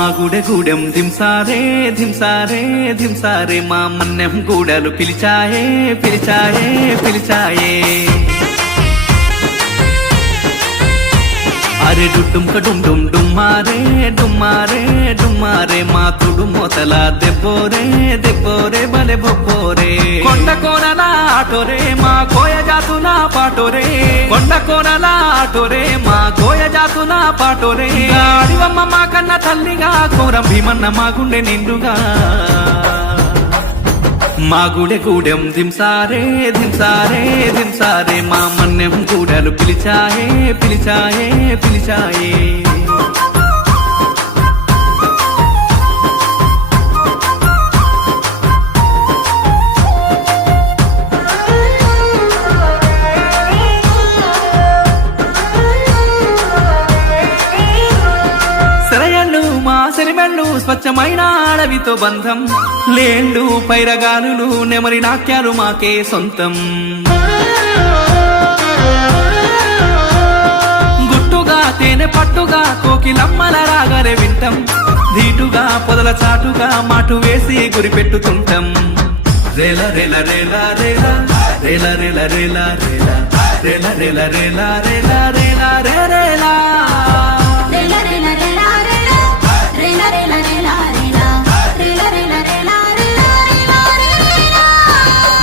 మా గూడెం దింసారే దింసారే దింసారే మా మన్నెం గూడలు పిలిచాయే పిలిచాయే పిలిచాయే అరే డుడ్డుంక డుమ్ డుమ్మారే డుమ్మారే డుమ్మారే మా తుడు మొతల దెబ్బోరే దెబ్బోరే బలె బొబ్బోరే కొండ కోనల ఆటోరే మా కోయ జాతున పాటోరే కొండ కోనల ఆటోరే మా కోయ జాతున పాటోరే అడివమ్మ మా కన్న తల్లిగా కోరం భీమన్న మా గుండె నిండుగా మా గూడెం దింసారే దింసారే దింసారే మా మన్నెం గూడలు పిలిచాయే పిలిచాయే పిలిచాయే సెరిమెళ్ళు స్వచ్ఛమైన అడవితో బంధం లేళ్ళు పైరగాలులు నెమరి నాట్యాలు మాకే సొంతం గుట్టుగా తేనె పట్టుగా కోకిలమ్మల రాగరే వింటం ధీటుగా పొదల చాటుగా మాటు వేసి గురిపెట్టుతుంటాం రేల రేల రేల రేల రేల రేల రేల రేల రేల రేల రేల రేల రేల రేలా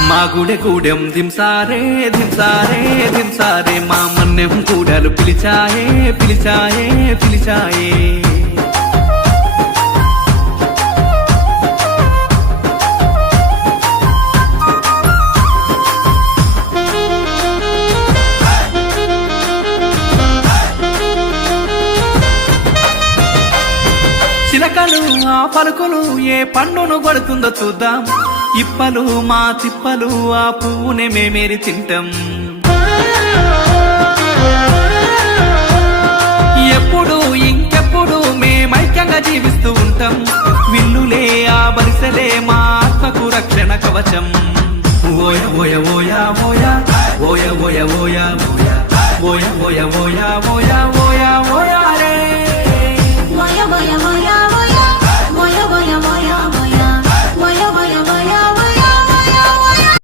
మా గూడెం దింసారే దింసారే దింసారే మా మన్నెం గూడలు పిలిచాయే పిలిచాయే పిలిచాయే చిలకలు ఆ పలుకులు ఏ పండును కొడుతుందో చూద్దాం ఇప్పలు మా తిప్పలు ఆ పువ్వునే మేమేరి తింటాం ఎప్పుడు ఇంకెప్పుడు మేమైక్యంగా జీవిస్తూ ఉంటాం విల్లులే ఆ బరిసెలే మా ఆత్మకు రక్షణ కవచం ఓయ ఓయ ఓయ ఓయ ఓయ ఓయ ఓయ ఓయ ఓయ ఓయ ఓయ ఓయ